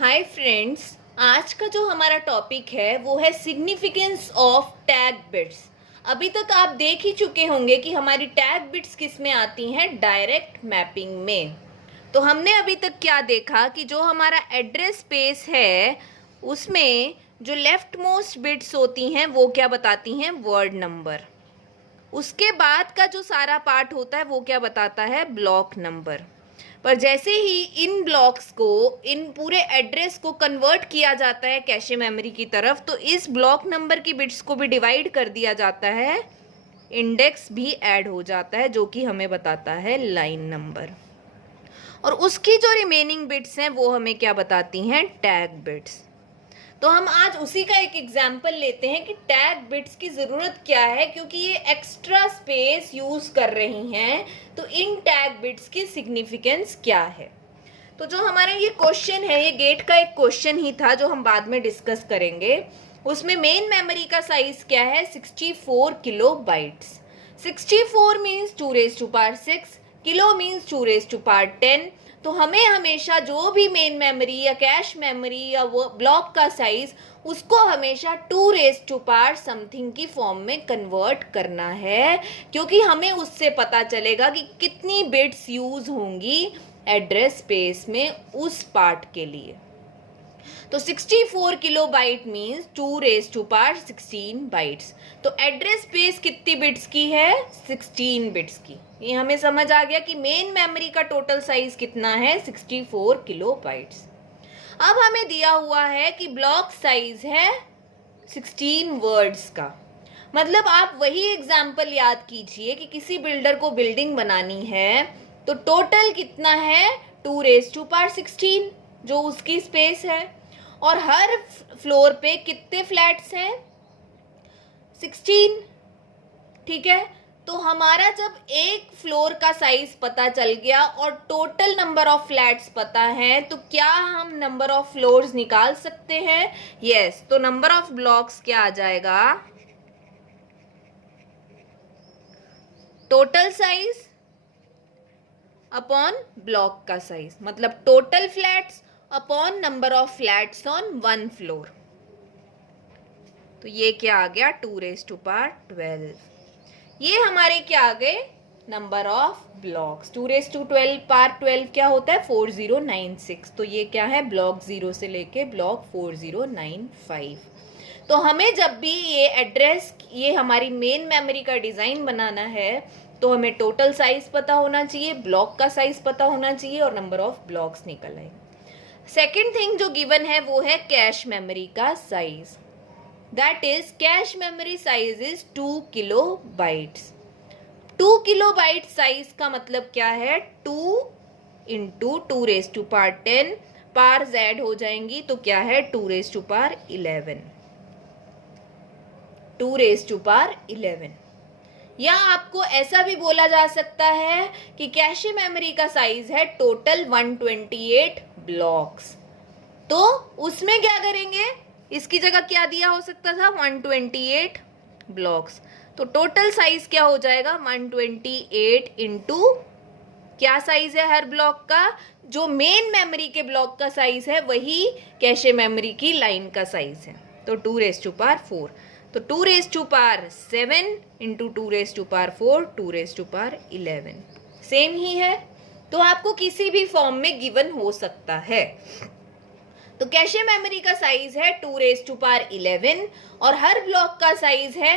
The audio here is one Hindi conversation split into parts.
हाय फ्रेंड्स, आज का जो हमारा टॉपिक है वो है सिग्निफिकेंस ऑफ टैग बिट्स। अभी तक आप देख ही चुके होंगे कि हमारी टैग बिट्स किस में आती हैं, डायरेक्ट मैपिंग में। तो हमने अभी तक क्या देखा कि जो हमारा एड्रेस स्पेस है उसमें जो लेफ्ट मोस्ट बिट्स होती हैं वो क्या बताती हैं, वर्ड नंबर। उसके बाद का जो सारा पार्ट होता है वो क्या बताता है, ब्लॉक नंबर। पर जैसे ही इन ब्लॉक्स को, इन पूरे एड्रेस को कन्वर्ट किया जाता है कैशे मेमोरी की तरफ, तो इस ब्लॉक नंबर की बिट्स को भी डिवाइड कर दिया जाता है, इंडेक्स भी ऐड हो जाता है जो कि हमें बताता है लाइन नंबर। और उसकी जो रिमेनिंग बिट्स हैं वो हमें क्या बताती हैं, टैग बिट्स। तो हम आज उसी का एक एग्जाम्पल लेते हैं कि टैग बिट्स की ज़रूरत क्या है, क्योंकि ये एक्स्ट्रा स्पेस यूज़ कर रही हैं। तो इन टैग बिट्स की सिग्निफिकेंस क्या है। तो जो हमारे ये क्वेश्चन है, ये गेट का एक क्वेश्चन ही था जो हम बाद में डिस्कस करेंगे। उसमें मेन मेमोरी का साइज क्या है, 64 kilo bytes. 64 means 2⁻6, kilo means 2⁻10। तो हमें हमेशा जो भी मेन मेमोरी या कैश मेमोरी या वो ब्लॉक का साइज, उसको हमेशा 2⁻⁻ समथिंग की फॉर्म में कन्वर्ट करना है, क्योंकि हमें उससे पता चलेगा कि कितनी बिट्स यूज होंगी एड्रेस स्पेस में उस पार्ट के लिए। तो 64 किलो बाइट मीन्स 2⁻16 बाइट्स। तो एड्रेस स्पेस कितनी बिट्स की है, 16 बिट्स की। ये हमें समझ आ गया कि मेन मेमोरी का टोटल साइज कितना है, 64 किलो बाइट्स। अब हमें दिया हुआ है कि ब्लॉक साइज है 16 वर्ड्स का। मतलब आप वही एग्जाम्पल याद कीजिए कि किसी बिल्डर को बिल्डिंग बनानी है तो टोटल कितना है, 2⁻16 जो उसकी स्पेस है। और हर फ्लोर पे कितने फ्लैट्स हैं, 16। ठीक है, तो हमारा जब एक फ्लोर का साइज पता चल गया और टोटल नंबर ऑफ फ्लैट्स पता है, तो क्या हम नंबर ऑफ फ्लोर्स निकाल सकते हैं, यस। तो नंबर ऑफ ब्लॉक्स क्या आ जाएगा, टोटल साइज अपॉन ब्लॉक का साइज, मतलब total flats upon number of flats on one floor. तो ये क्या आ गया, 2⁻12। ये हमारे क्या आ गए, नंबर ऑफ ब्लॉक्स। 2⁻12 क्या होता है, 4096। तो ये क्या है, ब्लॉक 0 से लेके ब्लॉक 4095। तो हमें जब भी ये एड्रेस, ये हमारी मेन मेमोरी का डिजाइन बनाना है, तो हमें टोटल साइज पता होना चाहिए, ब्लॉक का साइज पता होना चाहिए और नंबर ऑफ ब्लॉक्स निकल आए। सेकेंड थिंग जो गिवन है वो है कैश मेमोरी का size. That is cache memory size is 2 kilo bytes. 2 kilo byte size का मतलब क्या है, 2 इंटू 2⁻10, पार्स ऐड हो जाएंगी तो क्या है, 2⁻11। 2⁻11। या आपको ऐसा भी बोला जा सकता है कि कैशे मेमोरी का साइज है टोटल 128 ब्लॉक्स। तो उसमें क्या करेंगे, इसकी जगह क्या दिया हो सकता था, 128 ब्लॉक्स। तो टोटल साइज क्या हो जाएगा, 128 इंटू क्या साइज है हर ब्लॉक का, जो मेन मेमोरी के ब्लॉक का साइज है वही कैशे मेमोरी की लाइन का साइज है। तो 2⁻4। तो 2⁻7 इंटू 2⁻4, 2⁻11 सेम ही है। तो आपको किसी भी फॉर्म में गिवन हो सकता है। तो कैशे मेमोरी का साइज है 2⁻11 और हर ब्लॉक का साइज है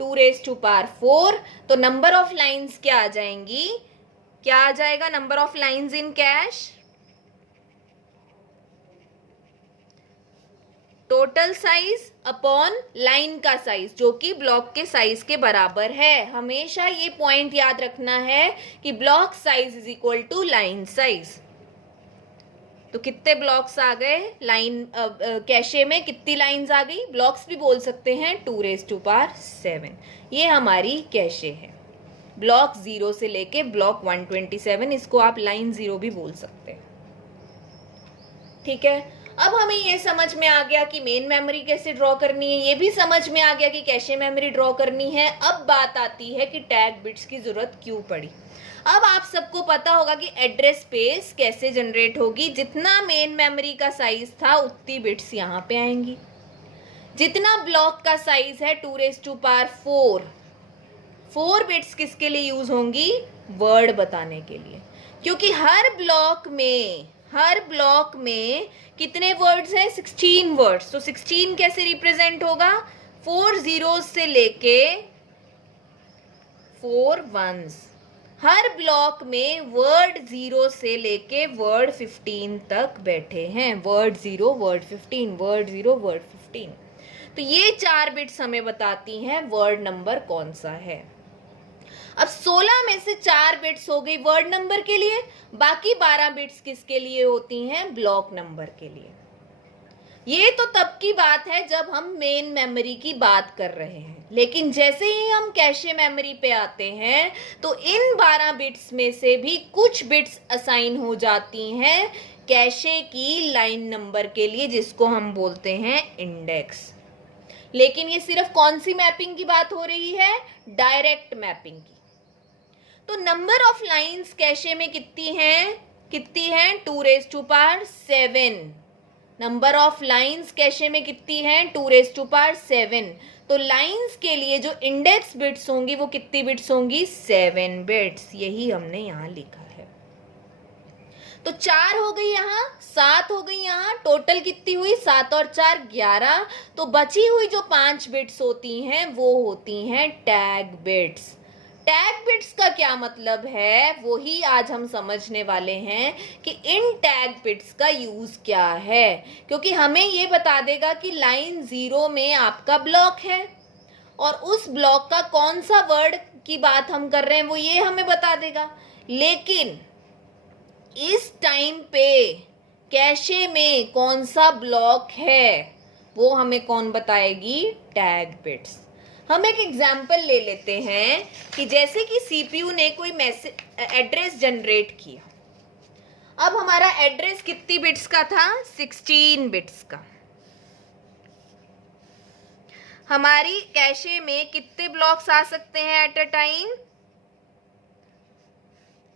2⁻4। तो नंबर ऑफ लाइंस क्या आ जाएंगी, क्या आ जाएगा, number of lines in cash, total size upon line का साइज जो कि ब्लॉक के साइज के बराबर है। हमेशा ये पॉइंट याद रखना है कि block size is equal to line size. तो कितने ब्लॉक्स आ गए, लाइन कैशे में कितनी लाइंस आ गई, ब्लॉक्स भी बोल सकते हैं, 2⁻7। ये हमारी कैशे है, ब्लॉक 0 से लेके ब्लॉक 127, इसको आप लाइन 0 भी बोल सकते हैं। ठीक है, अब हमें ये समझ में आ गया कि मेन मेमोरी कैसे ड्रॉ करनी है, ये भी समझ में आ गया कि कैशे मेमोरी ड्रॉ करनी है। अब बात आती है कि टैग बिट्स की जरूरत क्यों पड़ी। अब आप सबको पता होगा कि एड्रेस स्पेस कैसे जनरेट होगी। जितना मेन मेमोरी का साइज था उतनी बिट्स यहाँ पे आएंगी। जितना ब्लॉक का साइज है 2⁴, 4 बिट्स किसके लिए यूज होंगी? वर्ड बताने के लिए, क्योंकि हर ब्लॉक में कितने वर्ड्स हैं? 16 वर्ड्स। तो 16 कैसे रिप्रेजेंट होगा? 4 zeros से लेके 4 ones। हर ब्लॉक में वर्ड 0 से लेके वर्ड 15 तक बैठे हैं। Word 0 word 15, word 0 word 15। तो ये 4 बिट्स हमें बताती हैं वर्ड नंबर कौन सा है। अब 16 में से 4 बिट्स हो गई वर्ड नंबर के लिए, बाकी 12 बिट्स किसके लिए होती हैं? ब्लॉक नंबर के लिए। ये तो तब की बात है जब हम मेन मेमोरी की बात कर रहे हैं, लेकिन जैसे ही हम कैशे मेमोरी पे आते हैं तो इन 12 बिट्स में से भी कुछ बिट्स असाइन हो जाती हैं कैशे की लाइन नंबर के लिए, जिसको हम बोलते हैं इंडेक्स। लेकिन ये सिर्फ कौन सी मैपिंग की बात हो रही है? डायरेक्ट मैपिंग की। तो नंबर ऑफ लाइंस कैशे में कितनी हैं? 2⁻7। नंबर ऑफ लाइंस कैशे में कितनी हैं? 2⁻7। तो लाइंस के लिए जो इंडेक्स बिट्स होंगी वो कितनी बिट्स होंगी? 7 बिट्स। यही हमने यहाँ लिखा है। तो 4 हो गई यहाँ, 7 हो गई यहाँ, टोटल कितनी हुई? 7 और 4 11। तो बची हुई जो 5 बिट्स होती हैं वो होती हैं टैग बिट्स। टैग बिट्स का क्या मतलब है वो ही आज हम समझने वाले हैं कि इन टैग बिट्स का यूज क्या है, क्योंकि हमें ये बता देगा कि लाइन 0 में आपका ब्लॉक है और उस ब्लॉक का कौन सा वर्ड की बात हम कर रहे हैं वो ये हमें बता देगा। लेकिन इस टाइम पे कैशे में कौन सा ब्लॉक है वो हमें कौन बताएगी? Tag bits. हम एक एग्जाम्पल ले लेते हैं कि जैसे कि सीपीयू ने कोई एड्रेस जनरेट किया। अब हमारा एड्रेस कितनी बिट्स का था? 16 बिट्स का। हमारी कैशे में कितने ब्लॉक्स आ सकते हैं एट अ टाइम?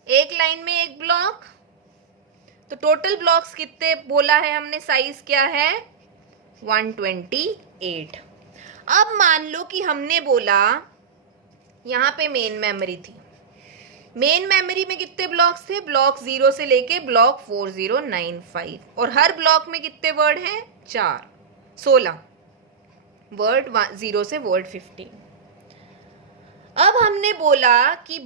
एक लाइन में एक ब्लॉक। तो टोटल ब्लॉक्स कितने बोला है हमने? साइज क्या है? 128। अब मान लो कि हमने बोला यहाँ पे मेन मेमोरी थी। मेन मेमोरी में कितने ब्लॉक्स थे? ब्लॉक 0 से लेके ब्लॉक 4095। और हर ब्लॉक में कितने वर्ड हैं? 4, 16 वर्ड 0 से वर्ड 15। अब हमने बोला कि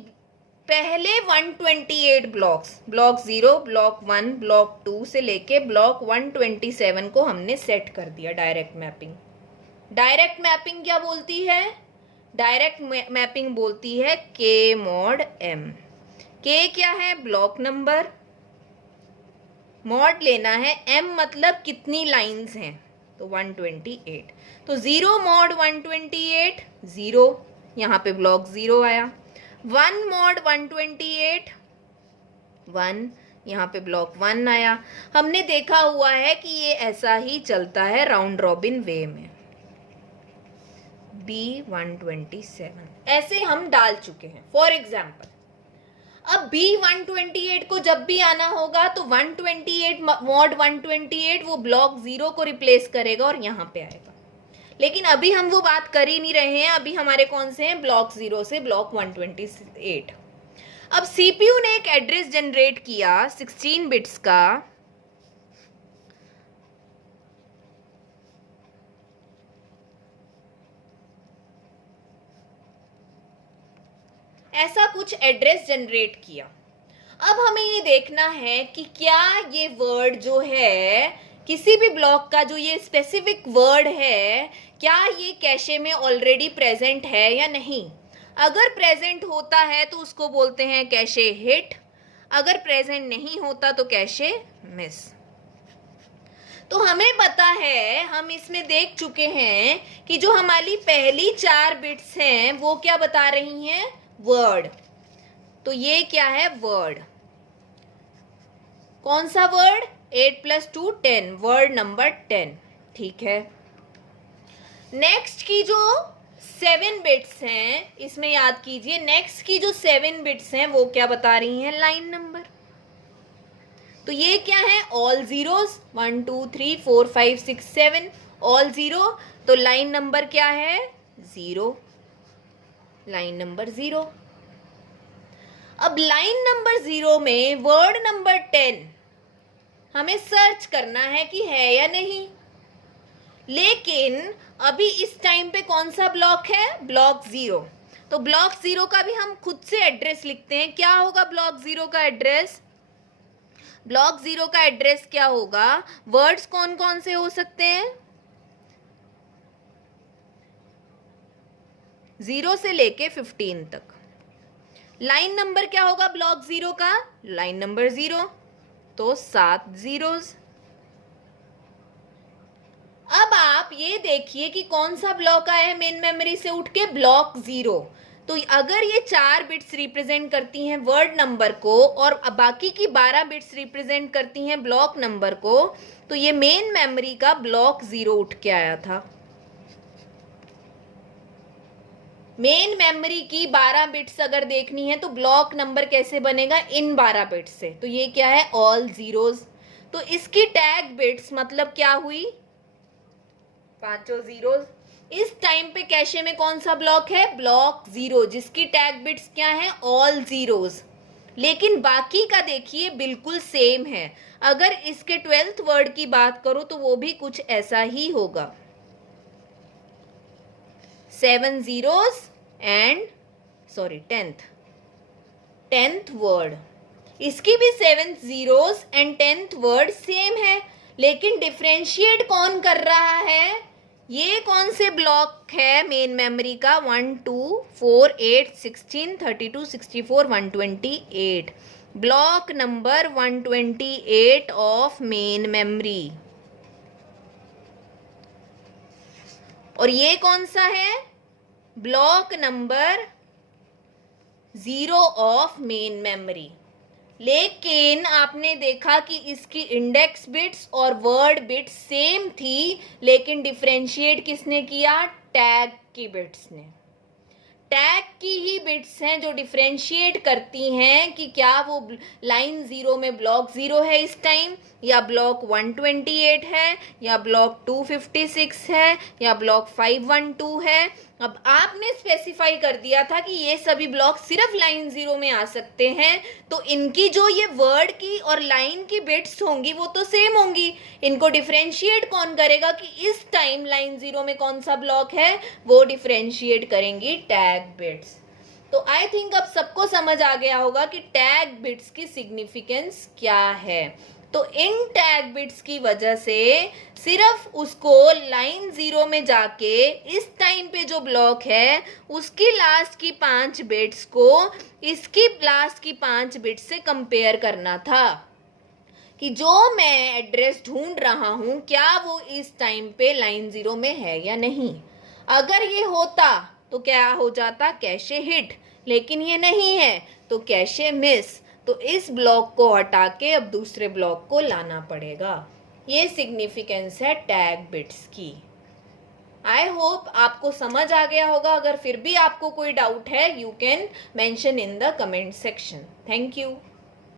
पहले 128 ब्लॉक्स, ब्लॉक 0, ब्लॉक 1, ब्लॉक 2 से लेके ब्लॉक 127 को हमने सेट कर दिया डायरेक्ट मैपिंग। डायरेक्ट मैपिंग क्या बोलती है? डायरेक्ट मैपिंग बोलती है के मॉड एम। के क्या है? Block number. मॉड लेना है, एम मतलब कितनी लाइंस हैं, तो 128। तो 0 मॉड 128, 0, यहाँ पे ब्लॉक 0 आया। 1 मॉड 128, 1, यहाँ पे ब्लॉक 1 आया। हमने देखा हुआ है कि ये ऐसा ही चलता है राउंड रॉबिन वे में। B127 ऐसे हम डाल चुके हैं फॉर एग्जाम्पल। अब B128 को जब भी आना होगा तो 128 मॉड 128 वो ब्लॉक 0 को रिप्लेस करेगा और यहाँ पे आएगा। लेकिन अभी हम वो बात कर ही नहीं रहे हैं। अभी हमारे कौन से हैं? ब्लॉक 0 से ब्लॉक 128। अब सीपीयू ने एक एड्रेस जनरेट किया 16 बिट्स का। ऐसा कुछ एड्रेस जनरेट किया। अब हमें ये देखना है कि क्या ये वर्ड जो है किसी भी ब्लॉक का जो ये स्पेसिफिक वर्ड है, क्या ये कैशे में ऑलरेडी प्रेजेंट है या नहीं। अगर प्रेजेंट होता है तो उसको बोलते हैं कैशे हिट, अगर प्रेजेंट नहीं होता तो कैशे मिस। तो हमें पता है, हम इसमें देख चुके हैं कि जो हमारी पहली 4 बिट्स हैं वो क्या बता रही हैं? वर्ड। तो ये क्या है? वर्ड। कौन सा वर्ड? 8 + 2 10, word number 10। ठीक है, नेक्स्ट की जो 7 बिट्स हैं इसमें याद कीजिए, नेक्स्ट की जो 7 बिट्स हैं वो क्या बता रही हैं, लाइन नंबर। तो ये क्या है, ऑल जीरोस, 1 2 3 4 5 6 7 ऑल जीरो। तो लाइन नंबर क्या है, 0, लाइन नंबर 0। अब लाइन नंबर 0 में वर्ड नंबर 10 हमें सर्च करना है कि है या नहीं, लेकिन अभी इस टाइम पे कौन सा ब्लॉक है, ब्लॉक 0। तो ब्लॉक 0 का भी हम खुद से एड्रेस लिखते हैं। क्या होगा ब्लॉक 0 का एड्रेस, ब्लॉक 0 का एड्रेस क्या होगा, वर्ड्स कौन कौन से हो सकते हैं, 0 से लेके 15 तक। लाइन नंबर क्या होगा ब्लॉक 0 का, लाइन नंबर 0, तो 7 जीरोस। अब आप ये देखिए कि कौन सा ब्लॉक आया है मेन मेमोरी से उठ के, ब्लॉक 0। तो अगर ये 4 बिट्स रिप्रेजेंट करती हैं वर्ड नंबर को और बाकी की 12 बिट्स रिप्रेजेंट करती हैं ब्लॉक नंबर को, तो ये मेन मेमोरी का ब्लॉक 0 उठ के आया था। मेन मेमोरी की 12 बिट्स अगर देखनी है तो ब्लॉक नंबर कैसे बनेगा, इन 12 बिट्स से। तो ये क्या है, ऑल जीरोस। तो इसकी टैग बिट्स मतलब क्या हुई, 5 जीरोस। इस टाइम पे कैशे में कौन सा ब्लॉक है, ब्लॉक 0, जिसकी टैग बिट्स क्या है, ऑल जीरोस। लेकिन बाकी का देखिए बिल्कुल सेम है। अगर इसके 12th वर्ड की बात करो तो वो भी कुछ ऐसा ही होगा, 7 zeros and 10th वर्ड, इसकी भी 7 zeros and 10th word same है। लेकिन डिफरेंशिएट कौन कर रहा है, ये कौन से ब्लॉक है मेन मेमोरी का, 1 2 4 8 16 32 64 128, block number 128 of main memory. और ये कौन सा है, block number 0 of main memory. लेकिन आपने देखा कि इसकी इंडेक्स बिट्स और वर्ड बिट्स सेम थी, लेकिन डिफरेंशिएट किसने किया, टैग की बिट्स ने। टैग की ही बिट्स हैं जो डिफरेंशिएट करती हैं कि क्या वो लाइन 0 में ब्लॉक 0 है इस टाइम, या ब्लॉक 128 है, या ब्लॉक 256 है, या ब्लॉक 512 है। अब आपने स्पेसिफाई कर दिया था कि ये सभी ब्लॉक सिर्फ लाइन 0 में आ सकते हैं, तो इनकी जो ये वर्ड की और लाइन की बिट्स होंगी वो तो सेम होंगी। इनको डिफरेंशिएट कौन करेगा कि इस टाइम लाइन 0 में कौन सा ब्लॉक है, वो डिफरेंशिएट करेंगी टैग बिट्स। तो आई थिंक अब सबको समझ आ गया होगा कि टैग बिट्स की सिग्निफिकेंस क्या है। तो इन टैग बिट्स की वजह से सिर्फ उसको लाइन 0 में जाके इस टाइम पे जो ब्लॉक है उसकी लास्ट की 5 बिट्स को इसकी लास्ट की 5 बिट्स से कंपेयर करना था कि जो मैं एड्रेस ढूंढ रहा हूं क्या वो इस टाइम पे लाइन 0 में है या नहीं। अगर ये होता तो क्या हो जाता, कैशे हिट, लेकिन ये नहीं है तो कैशे मिस। तो इस ब्लॉक को हटा के अब दूसरे ब्लॉक को लाना पड़ेगा। ये सिग्निफिकेंस है टैग बिट्स की। आई होप आपको समझ आ गया होगा। अगर फिर भी आपको कोई डाउट है, you can mention in the comment section. Thank you.